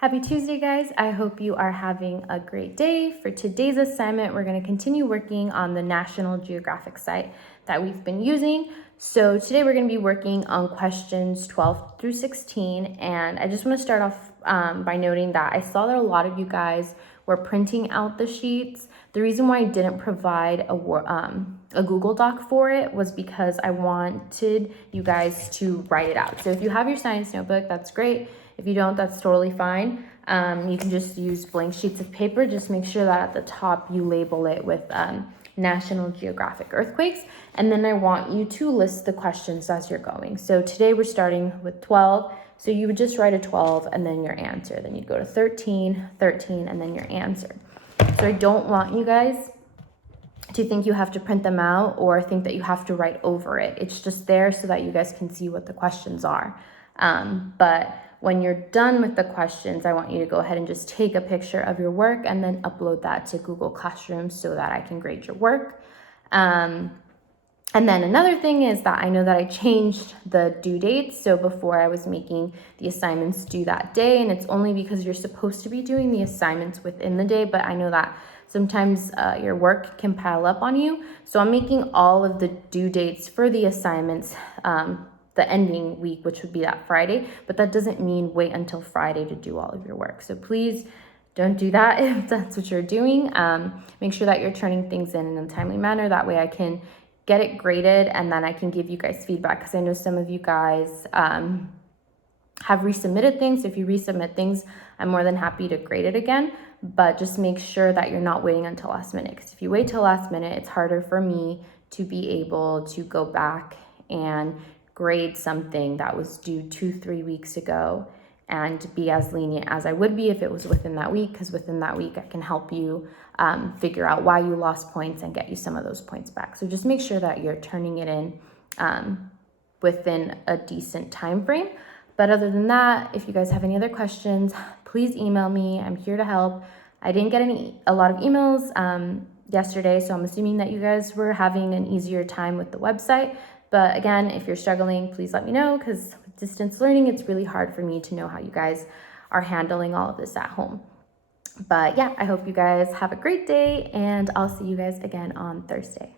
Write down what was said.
Happy Tuesday, guys. I hope you are having a great day. For today's assignment, we're going to continue working on the National Geographic site that we've been using. So today we're going to be working on questions 12 through 16. And I just want to start off by noting that I saw that a lot of you guys were printing out the sheets. The reason why I didn't provide a Google Doc for it was because I wanted you guys to write it out. So if you have your science notebook, that's great. If you don't, that's totally fine. You can just use blank sheets of paper. Just make sure that at the top you label it with National Geographic earthquakes. And then I want you to list the questions as you're going. So today we're starting with 12. So you would just write a 12 and then your answer. Then you'd go to 13, 13, and then your answer. So I don't want you guys to think you have to print them out or think that you have to write over it. It's just there so that you guys can see what the questions are. But when you're done with the questions, I want you to go ahead and just take a picture of your work and then upload that to Google Classroom so that I can grade your work. And then another thing is that I know that I changed the due dates. So before I was making the assignments due that day, and it's only because you're supposed to be doing the assignments within the day, but I know that sometimes your work can pile up on you. So I'm making all of the due dates for the assignments the ending week, which would be that Friday, but that doesn't mean wait until Friday to do all of your work. So please don't do that if that's what you're doing. Make sure that you're turning things in a timely manner. That way I can get it graded and then I can give you guys feedback, because I know some of you guys have resubmitted things. If you resubmit things, I'm more than happy to grade it again, but just make sure that you're not waiting until last minute, because if you wait till last minute, it's harder for me to be able to go back and grade something that was due 2-3 weeks ago and be as lenient as I would be if it was within that week, because within that week I can help you figure out why you lost points and get you some of those points back. So just make sure that you're turning it in within a decent time frame. But other than that, if you guys have any other questions, please email me. I'm here to help. I didn't get a lot of emails yesterday, so I'm assuming that you guys were having an easier time with the website. But again, if you're struggling, please let me know, because with distance learning, it's really hard for me to know how you guys are handling all of this at home. But yeah, I hope you guys have a great day, and I'll see you guys again on Thursday.